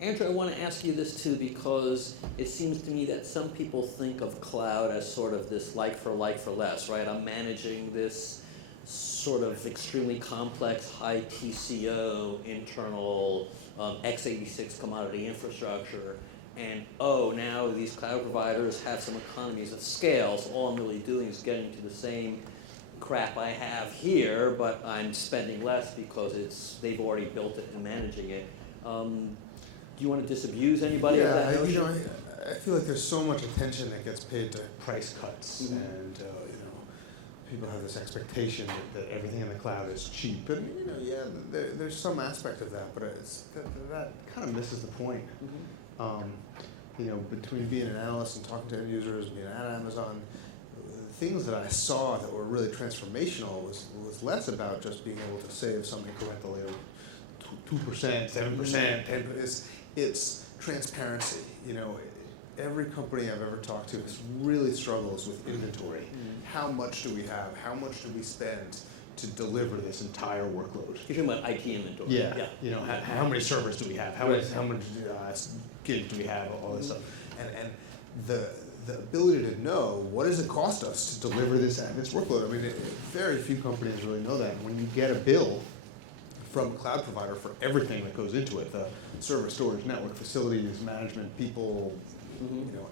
Andrew, I want to ask you this too, because it seems to me that some people think of cloud as sort of this like for less, right? I'm managing this sort of extremely complex, high TCO internal x86 commodity infrastructure, and oh, now these cloud providers have some economies of scale, so all I'm really doing is getting to the same crap I have here, but I'm spending less because they've already built it and managing it. Do you want to disabuse anybody of that notion? I feel like there's so much attention that gets paid to price cuts, Mm-hmm. and people have this expectation that everything in the cloud is cheap, and there's some aspect of that, but that kind of misses the point. Mm-hmm. Between being an analyst and talking to end users, being at Amazon, things that I saw that were really transformational was less about just being able to save some incremental 2%, 7%, 10%. It's transparency. Every company I've ever talked to really struggles with inventory. Mm-hmm. How much do we have? How much do we spend to deliver this entire workload? You're talking about IT inventory. Yeah. How many servers do we have? How much gigs do we have? All this stuff. And the ability to know what does it cost us to deliver this workload. I mean, very few companies really know that. And when you get a bill from a cloud provider for everything that goes into it, the server, storage, network, facilities, management, people,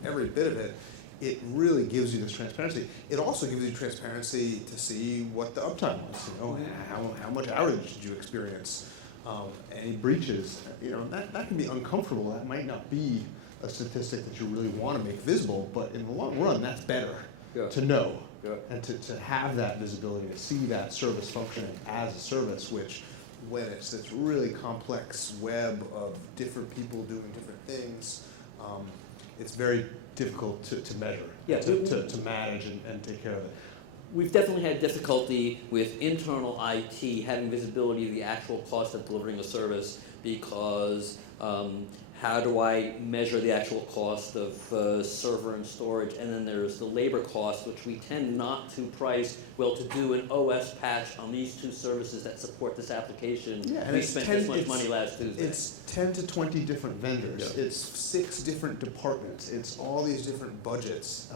every bit of it, it really gives you this transparency. It also gives you transparency to see what the uptime was. How much outage did you experience? Any breaches? That can be uncomfortable. That might not be a statistic that you really want to make visible, but in the long run, that's better to know and to have that visibility, to see that service functioning as a service, which when it's this really complex web of different people doing different things, it's very difficult to measure, to manage and take care of it. We've definitely had difficulty with internal IT having visibility of the actual cost of delivering a service, because how do I measure the actual cost of server and storage? And then there's the labor cost, which we tend not to price. Well, to do an OS patch on these two services that support this application, and we spent this much money last Tuesday. It's 10 to 20 different vendors. It's 6 different departments. It's all these different budgets.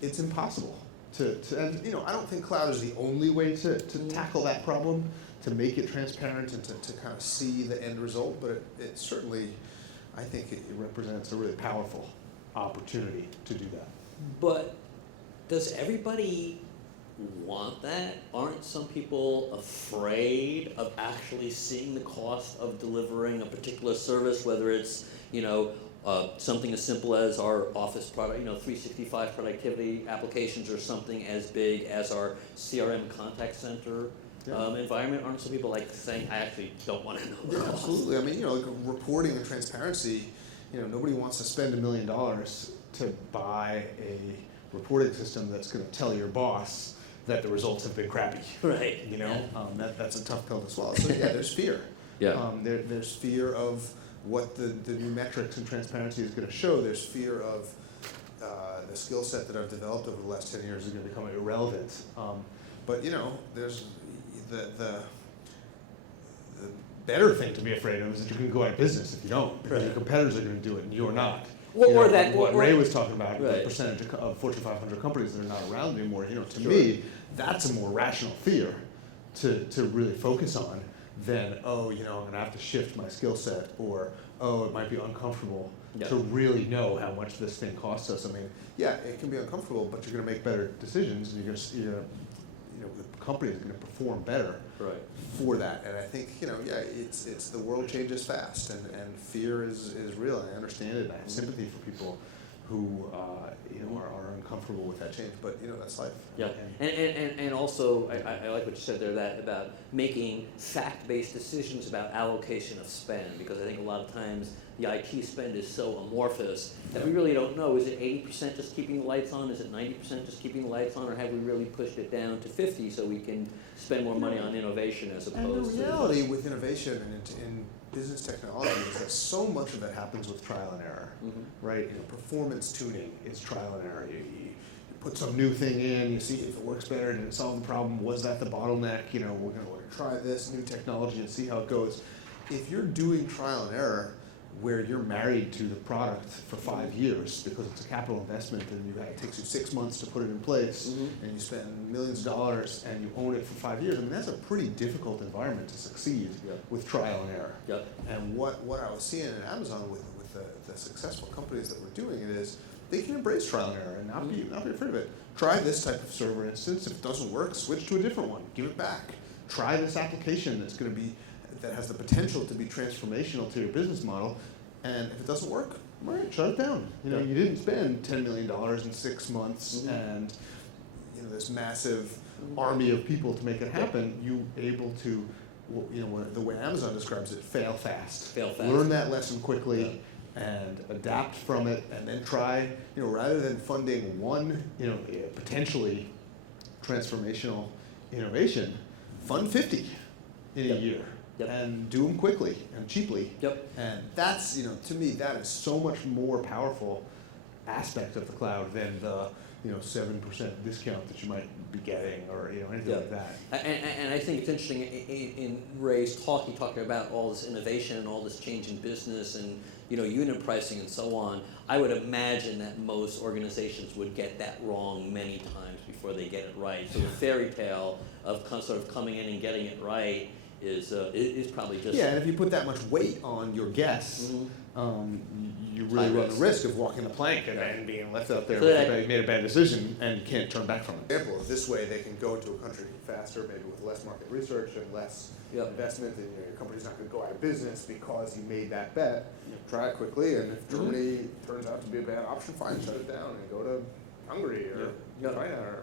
It's impossible and I don't think cloud is the only way to tackle that problem, to make it transparent and to kind of see the end result, but it certainly, I think it represents a really powerful opportunity to do that. But does everybody want that? Aren't some people afraid of actually seeing the cost of delivering a particular service, whether it's, something as simple as our Office product, 365 productivity applications, or something as big as our CRM contact center environment? Aren't some people saying, I actually don't want to know the cost? Absolutely. I mean, reporting and transparency, nobody wants to spend $1 million to buy a reporting system that's going to tell your boss that the results have been crappy. Right. That's a tough pill to swallow. So there's fear. There's fear of what the new metrics and transparency is going to show. There's fear of the skill set that I've developed over the last 10 years is going to become irrelevant. But there's the better thing to be afraid of is that you're going to go out of business if you don't, because your competitors are going to do it and you're not. What Ray was talking about, the percentage of Fortune 500 companies that are not around anymore. To me, that's a more rational fear to really focus on than, I'm going to have to shift my skill set, or, it might be uncomfortable to really know how much this thing costs us. I mean, it can be uncomfortable, but you're going to make better decisions, and the company is going to perform better for that. And I think, it's the world changes fast, and fear is real, and I understand it, and I have sympathy for people who are uncomfortable with that change, but that's life. And also I like what you said there, that about making fact-based decisions about allocation of spend, because I think a lot of times the IT spend is so amorphous that we really don't know, is it 80% just keeping the lights on, is it 90% just keeping the lights on, or have we really pushed it down to 50 so we can spend more money on innovation as opposed to... And the reality with innovation and in business technology is that so much of it happens with trial and error, right? Performance tuning is trial and error. You put some new thing in, you see if it works better, did it solve the problem, was that the bottleneck? We're going to try this new technology and see how it goes. If you're doing trial and error, where you're married to the product for 5 years because it's a capital investment and it takes you 6 months to put it in place, and you spend millions of dollars and you own it for 5 years. I mean, that's a pretty difficult environment to succeed with trial and error. Yep. And what I was seeing at Amazon with the successful companies that were doing it is they can embrace trial and error and not be afraid of it. Try this type of server instance. If it doesn't work, switch to a different one. Give it back. Try this application that has the potential to be transformational to your business model. And if it doesn't work, all right, shut it down. You know, you didn't spend $10 million in 6 months and this massive army of people to make it happen. You able to, the way Amazon describes it, fail fast. Fail fast. Learn that lesson quickly and adapt from it, and then try, rather than funding one, potentially transformational innovation, fund 50 in a year. Yep. And do them quickly and cheaply. Yep. And that's, to me, that is so much more powerful aspect of the cloud than the, 7% discount that you might be getting or, anything like that. And I think it's interesting in Ray's talk, he talked about all this innovation and all this change in business and, unit pricing and so on. I would imagine that most organizations would get that wrong many times before they get it right. So the fairy tale of sort of coming in and getting it right is probably just... Yeah, and if you put that much weight on your guess, you really run the risk of walking the plank and being left out there with made a bad decision and you can't turn back from it. Example, this way they can go to a country faster, maybe with less market research and less investment, and your company's not going to go out of business because you made that bet. Try it quickly, and if Germany turns out to be a bad option, fine, shut it down and go to Hungary or China.